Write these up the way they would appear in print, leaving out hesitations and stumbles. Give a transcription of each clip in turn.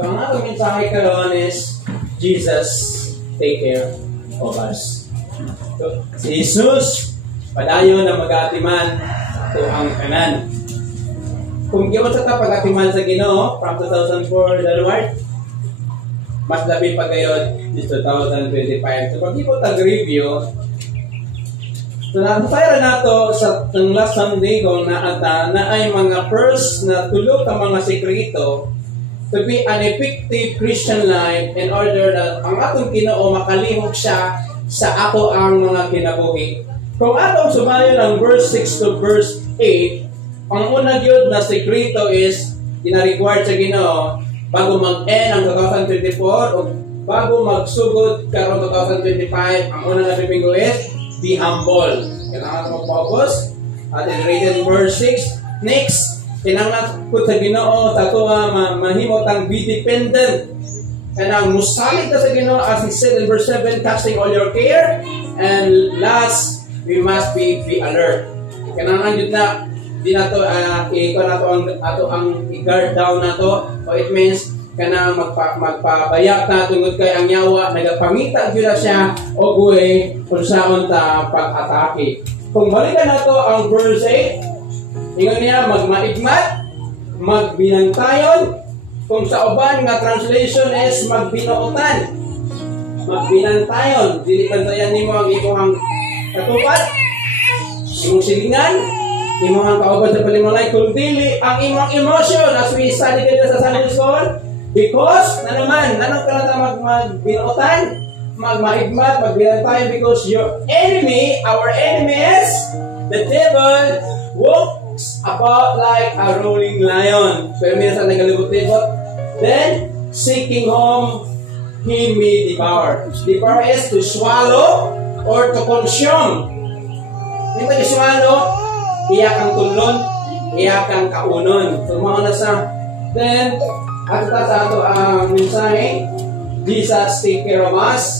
So, ang atong mensahe karon is, Jesus, take care of us. So, si Jesus, padayon na mag-atiman sa ang kanan. Kung giyon sa pag-atiman sa Ginoo from 2004 dalaward, mas labi pa gayon this 2025. So, pag ipot tag-review, so, nasayra na ito sa last Sunday kung naata na ay mga first na tulo ka mga sekreto to be an effective Christian life in order that ang atong Ginoo makalihok siya sa ato ang mga kinabuhi. Kung atong sumayon ang verse 6 to verse 8, ang una gyud na sekreto is gina-required sa Ginoo bago mag-end ang 2024 o bago magsugod karong 2025, ang una na bibinggo is be humble. Kailangan natin mag-focus. At in written verse 6, next, kailangan po sa Ginoo sa tuwa mahimot ang be dependent. Kailangan musalig na sa Ginoo as he said in verse 7, casting all your care. And last, we must be alert. Kailangan yun na, di na to, ikaw na to ang i-guard down na to. So it means, kanang magpabaya ta tungod kay ang yawa nagapangita gyud siya og way kung saan ta pag-atake. Kung balikan nato ang verse 8, ingon niya magmaigmat, magbinantayon, kung sa uban nga translation is magbinuotan. Magbinantayon, dili bantayan nimo ang imong katupat, imong silingan, imong kauban sa palimalay, kung dili ang imong emotion as we study dito sa Sunday School. Because, nanong ka na magbinuotan, magmaigmat, magbinantayan, because your enemy, our enemy is, the devil walks about like a roaring lion. Pero minsan nagalibot-libot. Then, seeking whom he may devour. Devour is to swallow or to consume. Hindi to swallow, iyak ang tulon, iyak ang kaunon. So, mga nasa, then, at sa ato ang mensahe, Jesus take care of us,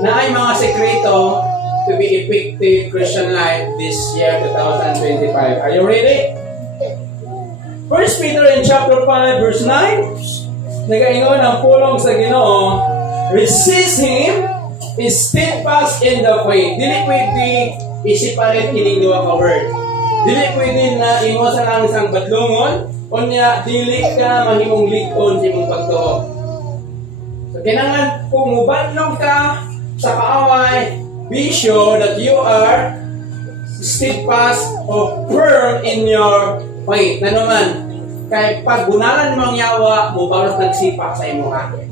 na ay mga sekreto to be effective Christian life this year 2025. Are you ready? 1 Peter in chapter 5 verse 9, nagaingon ang pulong sa Ginoo, resist him, is steadfast in the faith. Dili pwede i-separate kining duha ka word. Dili pwede na imo sa lang isang badlongon, unya dili ka mahimong lig-on sa imong pagtuo. So kailangan kung mubadlong ka sa kaaway, be sure that you are steadfast or firm in your faith. Na naman, kay pag bunalan mo ang yawa, mubalos nagsipak sa imong akin.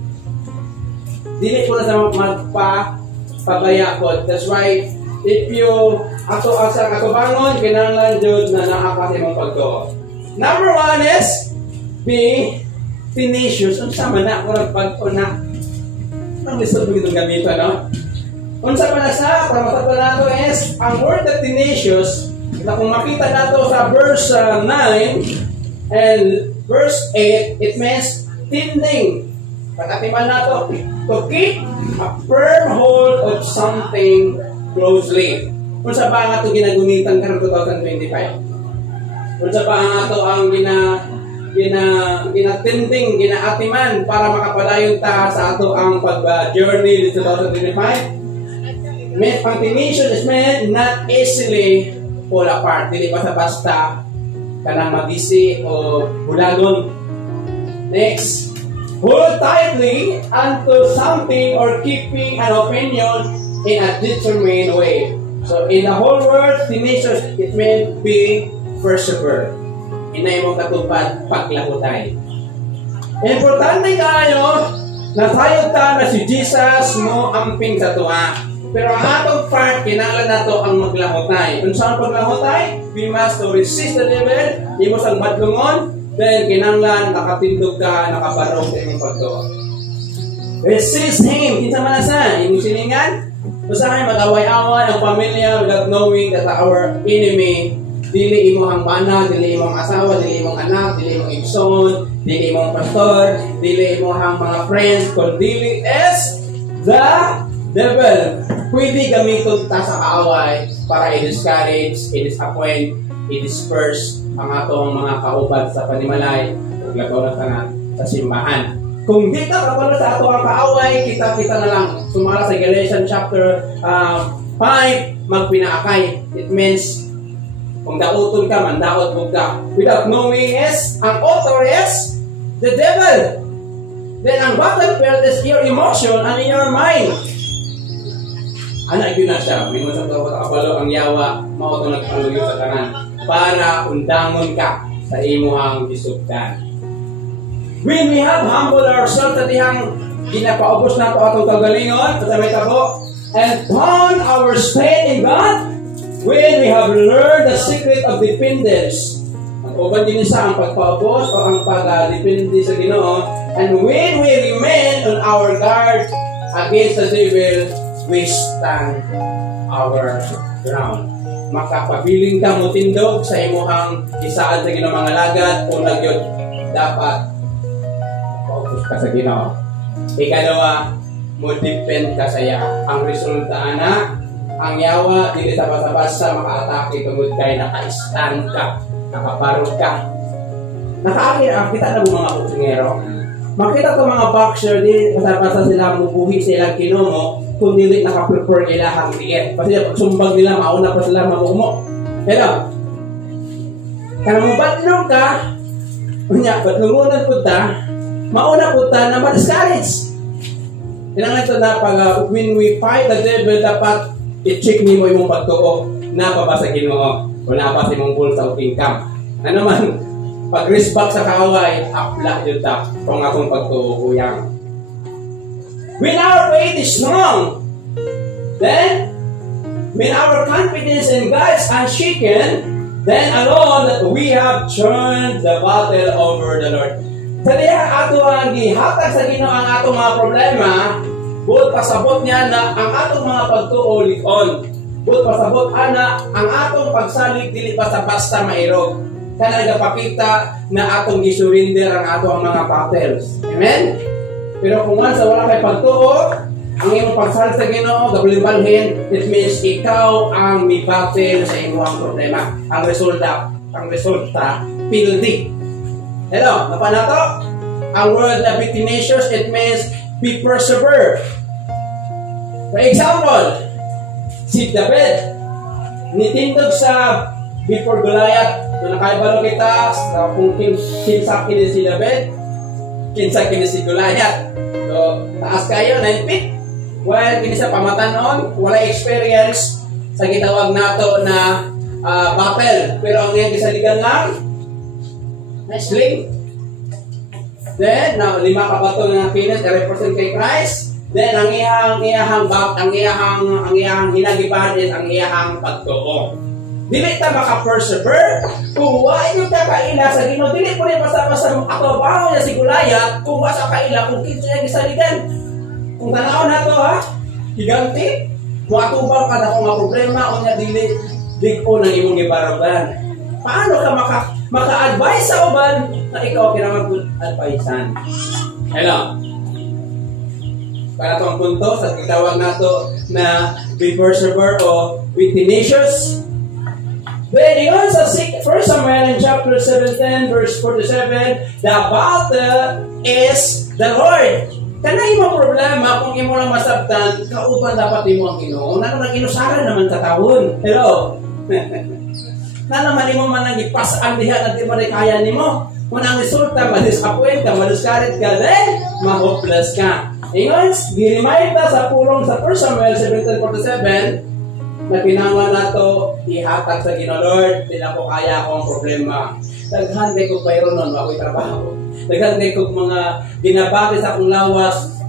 Dili ko na sa magpabaya ko. That's why, if you ato asa katubangon, kinahanglan jud na naakas imong pagtuo. Number 1 is be tenacious. Unsa man na ako nagpag-una? Ang lisod mo itong gamito, no? Unsa man na sa, para matapos nato is, ang word na tenacious, kung makita nato sa verse 9 and verse 8, it means tending. Pagkatiman nato, to keep a firm hold of something closely. Unsa ba nga ito ginagumitan karong 2025? Unsa pa ang ato ang ginatinding, ginaatiman para makapadayon ta sa ato ang pag-journey this 2025? Ang tenacious is meant not easily fall apart. Dili basta-basta kanang mabisi o bulagon. Next, hold tightly onto something or keeping an opinion in a determined way. So in the whole word, tenacious, it means being persevere. Inay mong katupad paglahutay. Importante kayo na tayo na si Jesus mo amping sa tuwa. Pero ang atong part, kinahanglan nato ang maglahutay. Kung saan paglahutay, we must to resist the devil, di mo sang badlungon, then kinahanglan nakatindog ka, nakabarong sa imong pagtuo. Resist him. Kinsa man sa imong silingan, usahay mag-away-away ang pamilya without knowing that our enemy dili imong bana, dili imong asawa, dili imong anak, dili imong igsoon, dili imong pastor, dili imong mga friends, kung dili is the devil. Pwede gamiton ta sa kaaway para i-discourage, i-disappoint, i-disperse ang atong mga kauban sa panimalay ug lagaw na tanan sa simbahan. Kung di ka kapalo sa ato ang kaaway, kita na lang. Sumala sa Galatians chapter 5, magpinaakay. It means, kung daotun ka, mandaot mo ka. Without knowing is, ang author is the devil. Then ang battlefield is your emotion and in your mind. Anak yun na siya. Minun sa tawag kapalo ang yawa, mauto nagpaluyo sa tanan. Para undangon ka sa imuhang gisugdan. When we have humbled ourselves at ihang ginapaubos na ito atong kagalingon, at may tabo, and found our stay in God, when we have learned the secret of dependence, ang uban din isa ang pagpaubos o ang pag-depende sa Ginoo, and when we remain on our guard against the devil, we stand our ground. Makapabiling ka mo tindog sa imuhang isaan sa Ginoo mga lagad kung nagyod dapat paubos ka sa Ginoo. Ikalawa, mo depend ka sa iya. Ang resulta ana, ang yawa dili sa basa-basa makaatake tungod kay naka-stand ka, nakaparog ka. Kita na mga kutsingero. Makita ko mga boxer di basa-basa sila mubuhi sa ilang kinumo kung dili naka-prepare ilahang diet. Kasi pag sumbag nila mauna pa sila mamumo. Hello. Kanang mubadlong ka, unya badlungunan pud ta, mauna pud ta na ma-discourage. Kailangan ito na pag when we fight the devil, dapat i-check ni mo yung pagtuo na babasagin mo o nabas imong goal sa income. Ano man, pag respect sa kaaway, apla yun ta kung akong pagtuo kuyang. When our faith is strong, then when our confidence in God is unshaken, then alone we have turned the battle over the Lord. Kaya ato ang gihatag sa Ginoo ang atong mga problema, buot pasabot niya na ang atong mga pagtuo likon. Buot pasabot ana ang atong pagsalig dili basta-basta mairog. Kaya nagapakita na atong gisurrender ang atong mga battles. Amen? Pero kung once wala kay pagtuo, ang imong pagsalig sa Ginoo, gablibalhin, it means ikaw ang may battle sa imong problema. Ang resulta, pildi. Hello, napanato? Ang word na be tenacious, it means be persevere. For example, si David, nitindog sa before Goliath, kung nakaibalo kita sa kung kinsa kini si David, kinsa kini si Goliath. So, taas kayo, 9 feet. While kini sa pamatanon, wala experience sa gitawag nato na battle. Pero ang iyang gisaligan lang, sling. Then, lima ka bato nga pinis, represent kay Christ. Then, ang iyahang hinagipan is ang iyahang pagtuo. Dili ta maka-persevere kung wala yung kakaila sa Ginoo. Dili po rin basta-basta ako baho niya si Goliath kung wasa kaila kung kinsa niya gisaligan. Kung tanaw na to ha, higanti, kung atubang ka na kung mga problema o niya dili big-o ng imong ibarogan. Paano ka maka-advise sa uban na ikaw kinamag-advisean? Hello? Para itong punto, sa kitawag na to na be persevere o be tenacious. Then, yun sa 1 Samuel in chapter 17, verse 47, the battle is the Lord. Kanay mo problema kung imo lang masabtan, kauban dapat imo ang Ginoo. Na nang inusaran naman ka taon. Hello. Na naman imo man nang ipasaan diha at di man kaya nimo. Kung ang resulta ma-disappoint ka, ma-discourage ka, then ma-hopeless ka. Ingon, gi-remind ta sa pulong sa 1 Samuel 17:47 na kinahanglan nato ihatag sa Ginoo. Lord, di na ko kaya akong problema. Daghan kay ko bayron nun, ako'y trabaho. Daghan kay ko mga ginabati sa akong lawas.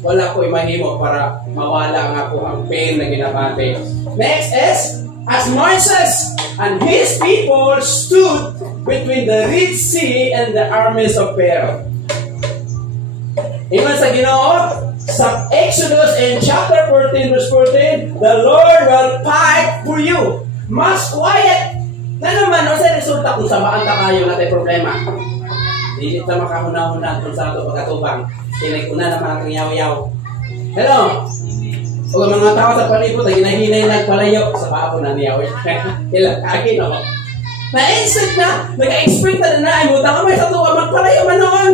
Wala ko'y mahimo para mawala ang ako ang pain na ginabati. Next is, as Moses and his people stood between the Red Sea and the armies of Pharaoh. Ingon sa Ginoo, sa Exodus in chapter 14, verse 14, the Lord will fight for you. Mas quiet. Na naman, o sa resulta kung sabaan ka kayo natin problema. Hindi ka makahuna-huna kung sa ito pagkatubang. Kinay ko na naman ang yaw-yaw. Hello? O mga tao sa palibot, ay hinahinay nagpalayo sa papo na niyaw. Ilang kagin ako. Na-instant na, nag-expect na ay mutang ka may sa tuwa, magpalayo man noon.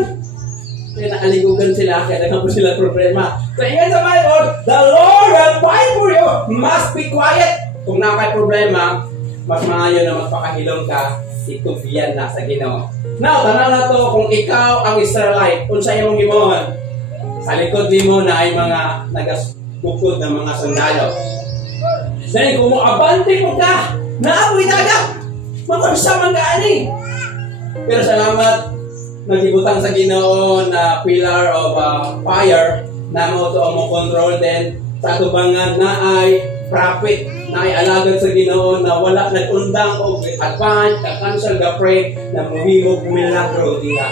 aligugan sila, kaya naman po sila problema. So, ingat sa Bible, the Lord will fight for you. Must be quiet. Kung nakay problema, mas maayo na magpakahilong ka, itubiyan na sa Ginoo. Now, tanan na to, kung ikaw ang Israelite, unsa imong gimoon? Sa likod mo na ay mga nagasbukod ng mga sundalo. Then, kung abante mo ka, naapoy dagat, makunsa man ka ani. Pero salamat, nagibutang sa Ginoo na pillar of fire na mo to mo control, then sa tubangan na ay prophet na ay alagad sa Ginoo na wala nag-undang o advance, ka-cancel, ka-pray na muhimog milagro diha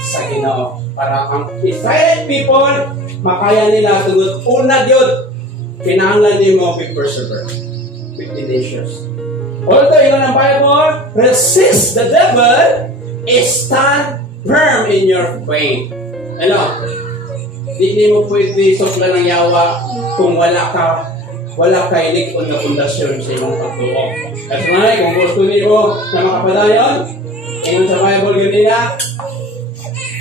sa Ginoo para ang Israelite people makaya nila tugod una gyud kinahanglan nimo be persevere with tenacious. Although ingon ang Bible, resist the devil, stand firm in your faith. Ano? Di mo pwede sukla ng yawa kung wala kay likod na pundasyon sa imong pagtuo. At may, kung gusto niyo na makapadayon, ingon sa Bible yun nila,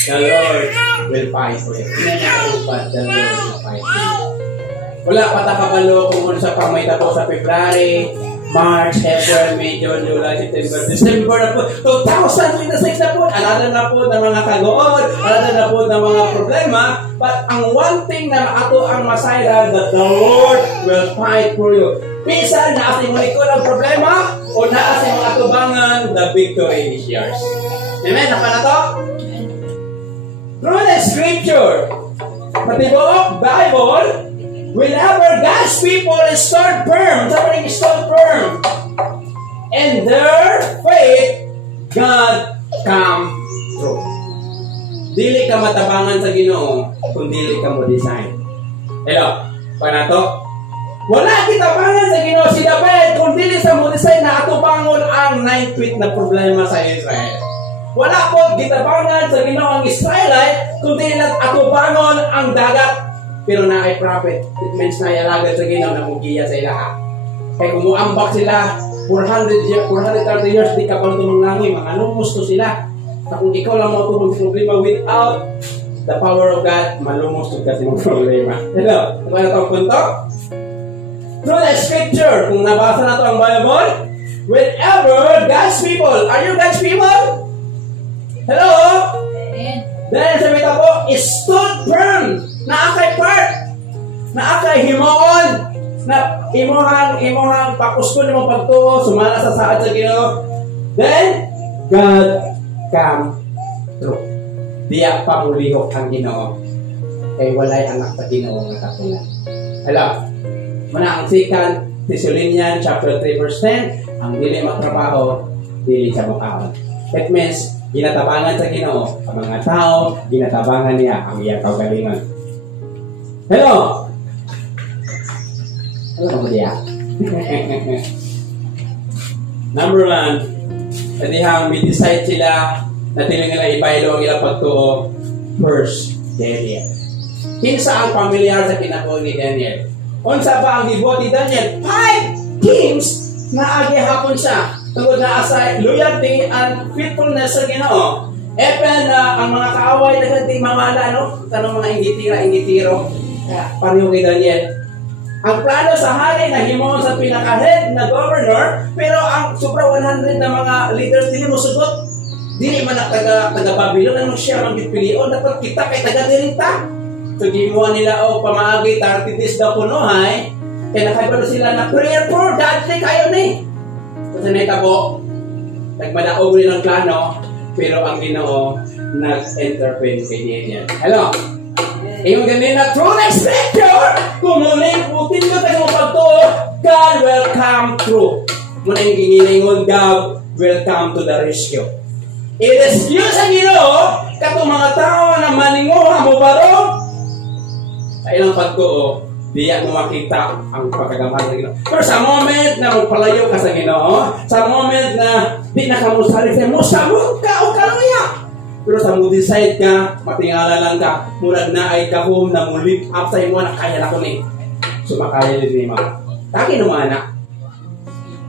the Lord will fight for you. The Lord will fight for you. Wala patakabalo kung ano sa pamay po sa February, March, April, May, June, July, September, December na po, 2026 na po, alala na po ng mga kagoon, alala na po ng mga problema, but ang one thing na ato ang masayra, that the Lord will fight for you. Pisa na ating likod ang problema, o na ating mga tubangan, the victory is yours. Amen? Naka na to? Through the scripture, patibuok Bible, whenever God's people stand firm, somebody stand firm, and their faith, God come through. Dili ka matabangan sa Ginoo kung dili ka mo design. Hello, panato? Wala kitabangan sa Ginoo si David kung dili sa mo design na atubangon ang 9 feet na problema sa Israel. Wala po kitabangan sa Ginoo ang Israelite kung dili na atubangon ang dagat. Pero na ay prophet, it means na ialagad sa Ginoo na mugiya sa ilaha. Kaya kung muambak sila 430 years, di ka pa tumangangi, mga lumusto sila. At kung ikaw lang mo itong problema without the power of God, malumusto ka sa problema. Hello? Ano na itong punto? Through the scripture, kung nabasa na ito ang Bible, whenever God's people, are you God's people? Hello? Then sabi ito po, stood firm. Naakay part, naakay himoon, na imuhang pakuskon mo pagtuo, sumala sa saad sa Ginoo. Then, God come through. Diya pamulihok ang Ginoo. Kay walay anak sa Ginoo nga kapulan. Hello? Muna ang 2 Thessalonians chapter 3 verse 10, ang dili matrabaho, dili sa mukhaon. That means, ginatabangan sa Ginoo ang mga tao, ginatabangan niya ang iyang kaugalingon. Hello? Ano ka mo diya? Number 1, nadihang may-decide sila na tiling nila ibaylo ang ilang pagtuo. First, Daniel. Kinsa ang pamilyar sa kinabuhi ni Daniel? Unsa ba ang gibuhat ni Daniel? 5 kings na agihapon siya. Tungod na asay loyalty and faithfulness sa Ginoo. Even ang mga kaaway na ganting mamala, tanong mga ingitiro. Pareho kay Daniel. Ang plano sa hari na himuon sa pinaka-head na governor, pero ang sobra 100 na mga leaders dili mo sugot. Dili man na taga-Babylon, ano siya magpipilion, dapat kita kay taga-dirita. So gimuan nila o pamaagi 30 days daw punuhay, kaya nakaibalo sila na prayer for godly kayo ni. So sinita po, nagmadaog rin ang plano, pero ang Ginoo nag-intervene kay Daniel. Hello? Yung ganina, through the scripture, kung muling putin ko tayo pagtuo, God will come through. Muna yung ginilingon, God will come to the rescue. I-rescue sa Ginoo, katong mga tao na maninguha mo barong, sa ilang pagtuo, diya mo makita ang pagkagamhan sa Ginoo. Pero sa moment na magpalayo ka sa Ginoo, sa moment na di na ka musalik sa musabog ka o kaluya, pero sa mo decide ka, matingala lang ka, murag na ay kahom na mo lift up sa imo na kaya na ko ni. Sumakaya din ni ma. Taki naman na.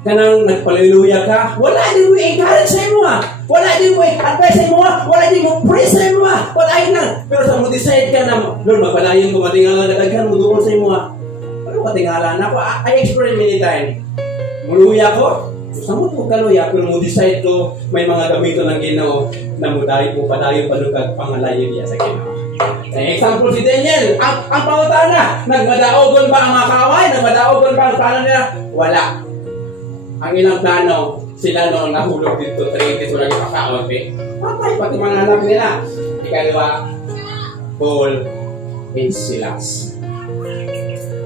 Kanang nagpaliluya ka, wala din mo encourage sa imo ha. Wala din mo advice sa imo ha. Wala din mo praise sa imo ha. Wala din Pero sa mo decide ka na, Lord, magpalayon ko, matingala na daghan mo doon sa imo ha. Pero matingala na ako, I experienced many times. Muluya ko, sa mo ito kaluya, pero mo decide ko, may mga gamito ng Ginoo na mudayo po, padayo palugad, pangalayo niya sa Ginoo. Example si Daniel, ang pangutana, nagmadaogon ba ang mga kaway? Nagmadaogon ba ang plano nila? Wala. Ang ilang plano, sila noong nahulog dito, 3 days, walang ipakaon, patay pati mga anak nila. Ikalawa, Paul and Silas.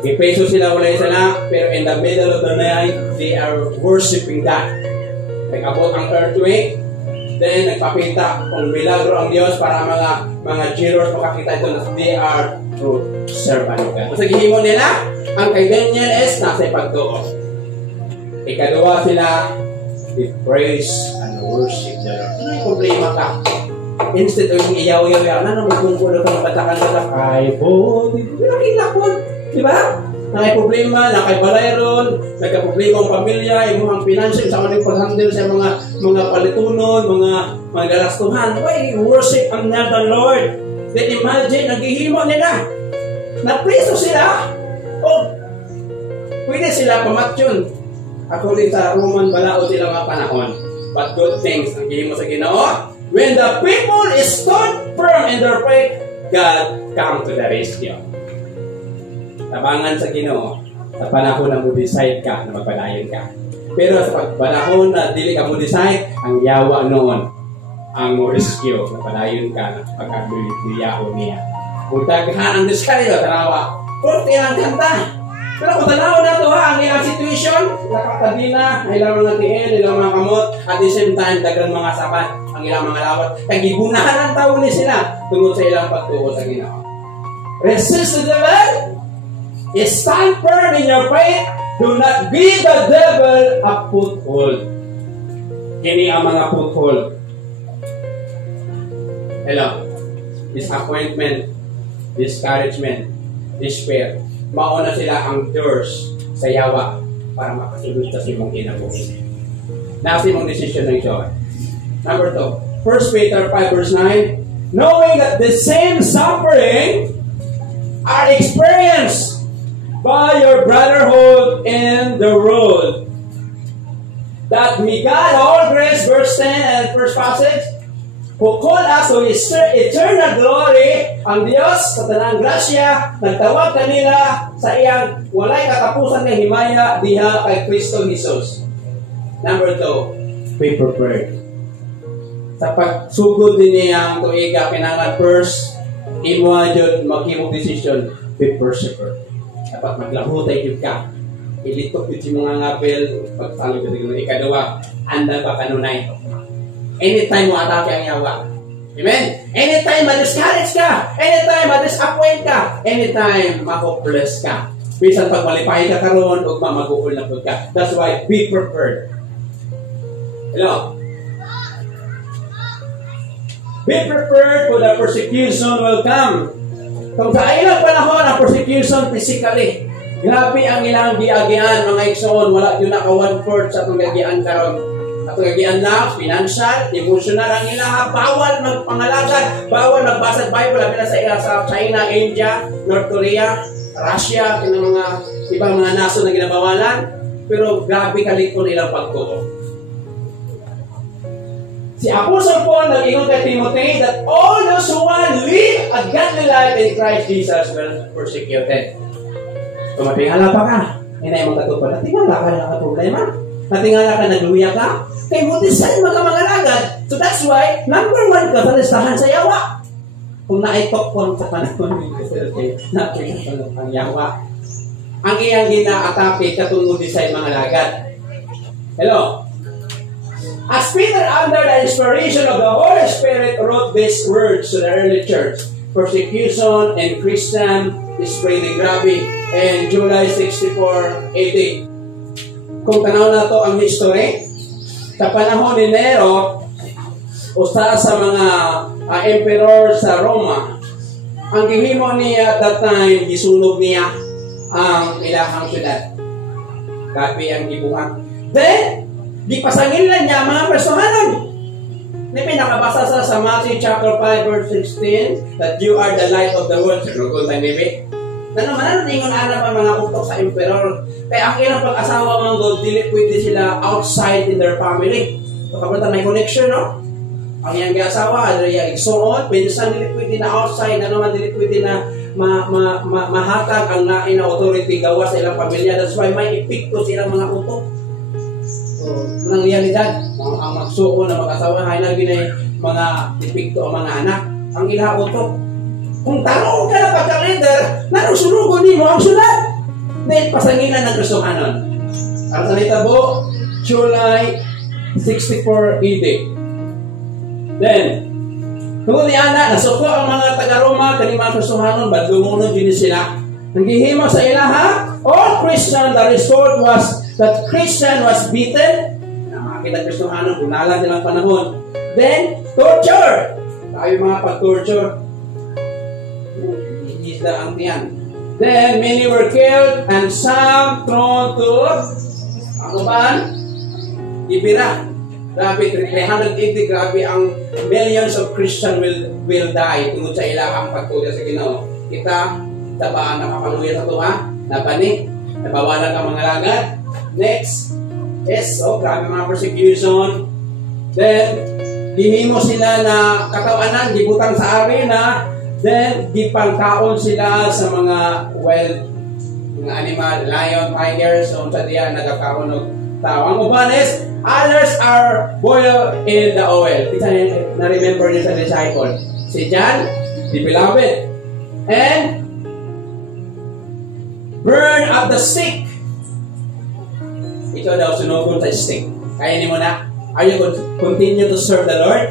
May peso sila, wala isa na, pero in the middle of the night, they are worshiping God. Nag-abot ang earthquake, then nagpapita kung milagro ang Diyos para mga jealous makakita ito na they are true servant of God. Kung sa gihimo nila, ang kay Daniel is nasa pagtuo. Ikalawa sila, they praise and worship the Lord. Ano yung problema ka? Instead of iyaw-iyaw, ano magkungkulo ka ng batakan-batak? Ay, po, nakilakon. Diba? Nakay problema, nakay balay ron, nagka-problema ang pamilya, yung mga financial, sa mga pag-handle sa mga palitunon, mga galastuhan. Why worship another Lord? Then imagine, naghihimo nila. Napriso sila. O, pwede sila pamatyon. According sa Roman, balao sila mga panahon. But good things, ang gihimo sa Ginoo. When the people stood firm in their faith, God come to the rescue. Tabangan sa Ginoo, sa panahon na mo decide ka na magpadayon ka. Pero sa panahon na dili ka mo decide, ang yawa noon, ang mo rescue, na padayon ka na pagkaguliyaho niya. Kung taghan ang diskaryo, tanawa, kurti ang kanta. Pero kung tanaw na ito ang ilang situation, nakakadina, ilang mga tiil, ilang mga kamot, at the same time, dagang mga sapat, ang ilang mga lawat, kagibunahan ang tao ni sila, tungkol sa ilang pagtuo sa Ginoo. Resist the devil, stand firm in your faith, do not give the devil a foothold. Kini ang mga foothold. Hello, disappointment, discouragement, despair. Mauna sila ang doors sa yawa para makasulod sa imong kinabuhi. Nasa imong decision ng Diyos. Number 2, 1 Peter 5 verse 9, knowing that the same suffering are experienced by your brotherhood in the world, that we God all grace, verse 10 and first passage, who called us to His eternal glory, ang Diyos sa tanang grasya, nagtawag kanila sa iyang walay katapusan ng himaya diha kay Kristo Jesus. Number 2, be prepared. Sa pagsugod din niyang tuiga, pinangan first, imuha dyan, maghimong decision, be persevered. Dapat maglahutay yun ka. Ilitok yun si mga ngapil, pagsalog yun. Ikadawa, anda ba kanunay? Anytime mo atake ang yawa. Amen? Anytime ma-discourage ka. Anytime ma-disappoint ka. Anytime ma-hopeless ka. Bisan pag malipay ka karon o mag-uul na po ka. That's why, be prepared. Hello? Be prepared for the persecution will come. Kung sa ilang panahon ang persecution physically, grabe ang ilang giagian, mga igsoon, wala yun naka 1/4 sa itong gagian karon. Atong gagian na, financial, emotional ang ilang, bawal magpangalagan, bawal magbasa Bible, labi na sa China, India, North Korea, Russia, ng mga ibang mga naso na ginabawalan, pero grabe kalikon ilang pagtuo. Si Apostle Paul nag-ingon kay Timothy that all those who want to live a godly life in Christ Jesus will persecuted. Kung matingala pa ka, inay mong katupad, natingala ka na problema, natingala ka, nagluya ka, kay mo design magkamangalagad. So that's why, number 1 ka sa listahan sa yawa. Kung naitok po sa panahon ng Kristo, natingala ang yawa. Ang iyang gina-atake katungod design mga lagad. Hello? As Peter, under the inspiration of the Holy Spirit, wrote these words to the early church, persecution and Christian is pretty grabe, and July 64 AD. Kung tanaw na to ang history, sa panahon ni Nero, usa sa mga emperor sa Roma, ang gihimo niya at that time, gisunog niya ang ilahang syudad. Grabe ang gibuhat. Then, di pasangin lang niya mga personalan. May pinakabasa sa Matthew chapter 5 verse 16 that you are the light of the world. Sinugod tayo, baby. Ano ningon ana pa mga utok sa emperor. Kaya ang ilang pag-asawa mga God, dili pwede sila outside in their family. So kapag may connection, no? Ang iyang asawa, adre yung igsoon, pinsan dili pwede na outside, ano man dili pwede na mahatag ang lain na authority gawa sa ilang pamilya. That's why may epekto sa ilang mga utok. So, nang realidad, ang magsuko na mag-asawa, hay na ginay mga epekto ang mga anak. Ang ilang utok. Kung tanong ka na pagka-leader, nanusunugon mo ang sunod. Then, pasangilan ng Kristong anon. Ang salita po, July 64 AD. Then, tungkol ni Ana, nasuko ang mga taga-Roma, kanimang Kristohanon, ba't lumunod din sila? Nanggihimo sa ilaha, all Christian, the result was that Christian was beaten. Nakakita Kristohanon, bunalan nilang panahon. Then, torture. Tayo mga pag-torture. Isda ang tiyan. Then, many were killed and some thrown to ang upan, ibira. Grabe, 380, grabe ang millions of Christian will die tungkol sa ilahang pagtuya sa Ginoo. Kita, tabaan nakapaluya sa tuha, napani, nabawalan ka mga lagat. Next, yes, grabe mga persecution. Then, gihimo sila na katawanan, gibutang sa arena. Then, gipangkaon sila sa mga wild, mga animal, lion, tigers, o sa diya, nagkakaon ng tao. Ang ubanes, others are boiled in the oil. Kita na-remember niyo sa disciple. Si John, the beloved. And, burn up the stick. Ito daw, sunugod sa stick. Kaya niyo na, are you going to continue to serve the Lord?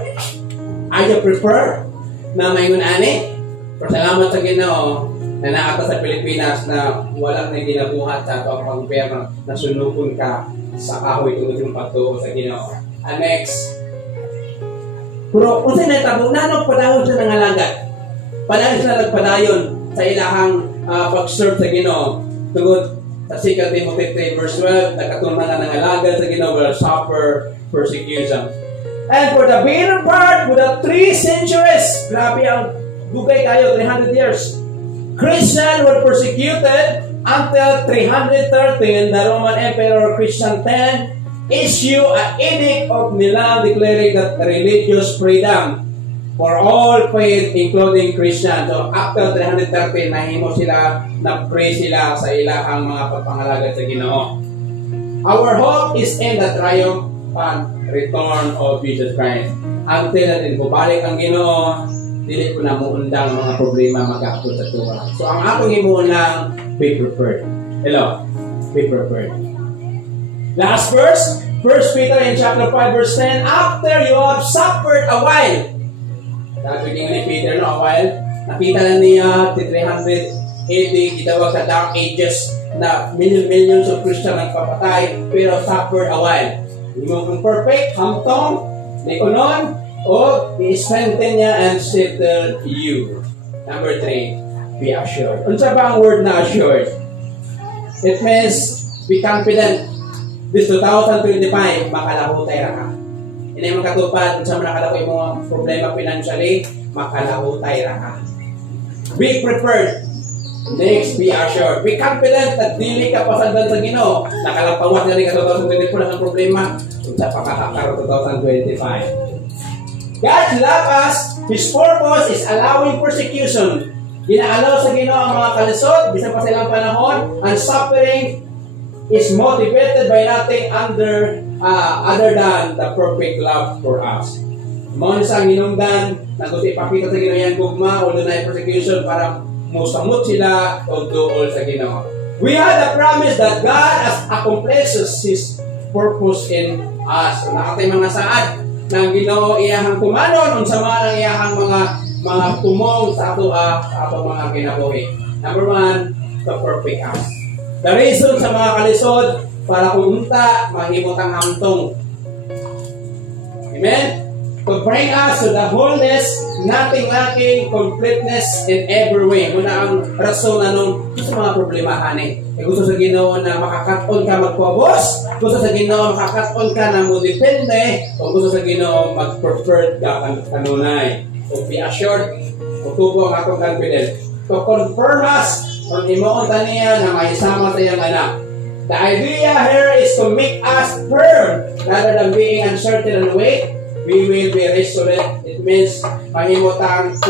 Are you prefer na mayroon ani? Pasalamat sa Ginoo na naata sa Pilipinas na walang naginabuhat sa ito ang pangperno na sunukon ka sa kahoy tungkol yung pagtuo sa Ginoo. And next, pero kung sa'yo natabo, nanong padahon siya ng alagat. Padahon siya nagpadayon sa ilahang pag-serve sa Ginoo. Tungkol sa 2 Timothy 3 verse 12, nagkatulmanan ng alagat sa Ginoo will suffer persecution. And for the better part, for the 3 centuries, grabe ang dugay kayo, 300 years. Christian were persecuted until 313, the Roman Emperor Christian X issued an edict of Milan declaring that religious freedom for all faith, including Christian. So, after 313, nahimo sila, na-pray sila sa ilahang mga pagpangalagad sa Ginoo. Our hope is in the triumphant return of Jesus Christ. Until natin bubalik ang Ginoo, dili ko na muundang mga problema mag-aakot sa tuwa. So, ang akong imuunang, be prepared. Hello? Be prepared. Last verse, 1 Peter in chapter 5 verse 10, after you have suffered a while. Sabi ni Peter, no, a while. Nakita na niya, 300 AD, gitawag sa Dark Ages, na millions of Christian nagpapatay, pero suffered a while. Hindi mo kung perfect, hamtong, di kunon, o i-strengthen niya and settle you. Number 3, be assured. Unsa ba ang word na assured? It means be confident. This 2025, makalahutay ra ka. Hindi mo katupad, unsa man nakalakoy mo problema financially, makalahutay ra ka. Be prepared. Next, be assured. Be confident that dili ka pasagdan sa Ginoo. Nakalapawat na rin ka 2024 ang problema. Unsa pa kakakaroon 2025. God's love us, His purpose is allowing persecution. Ginaalaw sa Ginoo ang mga kalisod, bisan pa silang panahon, and suffering is motivated by nothing other than the perfect love for us. Mao sa hinungdan, na gusto ipakita sa Ginoo yan gugma, o na persecution para musamot sila o dool sa Ginoo. We have the promise that God has accomplishes His purpose in us. Nakatay mga saad, ng Ginoo iyahang kumanon unsa man ang iyahang mga tumong sa ato mga kinabuhi. Number 1, the perfect us. The reason sa mga kalisod para kumunta mahimot ang hamtong. Amen. to bring us to the wholeness, nothing lacking, completeness in every way. Muna ang rason anong sa mga problemahan eh. Gusto sa Ginoo na makakaton ka magpabos, gusto sa Ginoo makakaton ka na mo depende, o gusto sa Ginoo mag-preferred ka kanunay. So be assured, tutubo ang atong confidence. To confirm us from imoon taniya na may sama sa iyang anak. The idea here is to make us firm rather than being uncertain and weak. We will be resolute. It means mahimutang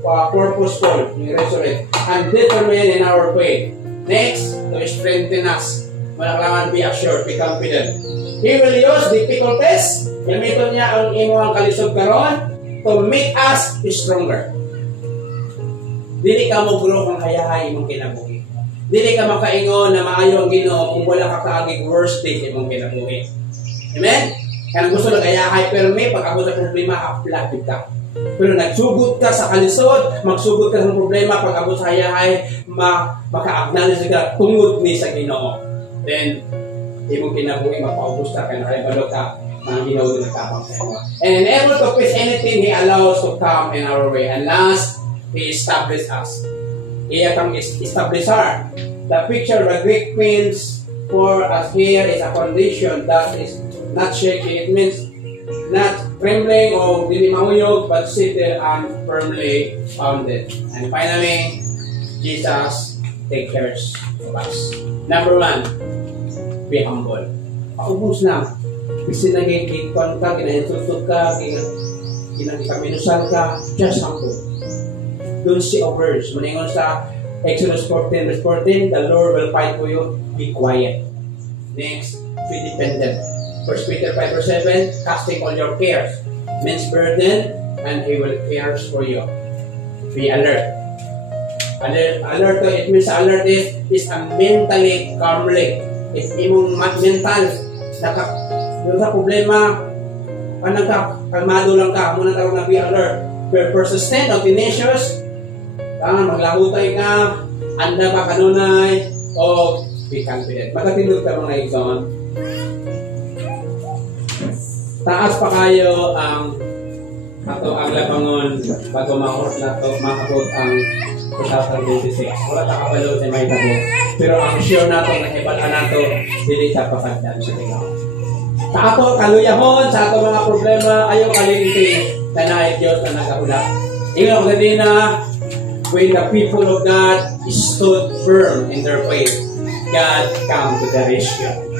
purposeful, resolute, and determined in our faith. Next, to strengthen us. Malaklangan be assured, be confident. He will use difficulties. Gamiton niya ang imong kalisod karon to make us stronger. Dili ka mo grow kung hayahay imong kinabuhi. Dili ka makaingon na maayo ang Ginoo kung wala ka kaagig worst day sa imong kinabuhi. Amen? Kaya gusto lang ayahay, pero may pag-abot sa problema, aplatid ka. Pero nagsugot ka sa kalisod, magsugot ka sa problema, pag-abot sa ayahay, maka-acknowledge ka, tungod ni sa Ginoo. Then, imong kinabuhi, mapaubos ka, kaya nakalibalo ka, mga Ginoo din nagkapang sa iyo. And able to face anything He allows to come in our way. And last, He established us. Iya kang establisher. The picture the Greek means for us here is a condition that is not shaking. It means not trembling or dili mahuyog, but seated and firmly founded. And finally, Jesus take care of us. Number 1, be humble. Paubos na. Kasi nagigikon ka, ginahintutod ka, ginagikaminusan ka, just humble. Don't say a words. Maningon sa Exodus 14, verse 14, the Lord will fight for you. Be quiet. Next, be dependent. 1 Peter 5, verse 7, casting all your cares, means burden, and He will cares for you. Be alert. Alert, it means alert is a mentally calmly. If imong mental, yung sa problema, anong ka, kalmado lang ka, muna tawag na be alert. Be persistent or tenacious, maglahutay ka, anda ka kanunay, o be confident. Magkatindog ka mga igsoon. Taas pa kayo ang labangon bago maurot na ito, maabot ang 2026. Wala ta kabalo sa may tabo. Pero ang sure na ito, nakibalaan na ito, dili sa pasagdan sa tingao. Sa ato kaluyahon, sa ato mga problema, ayaw kalinti na naay Diyos na nagahulak. Ingaw ganina, when the people of God stood firm in their faith, God came to the rescue.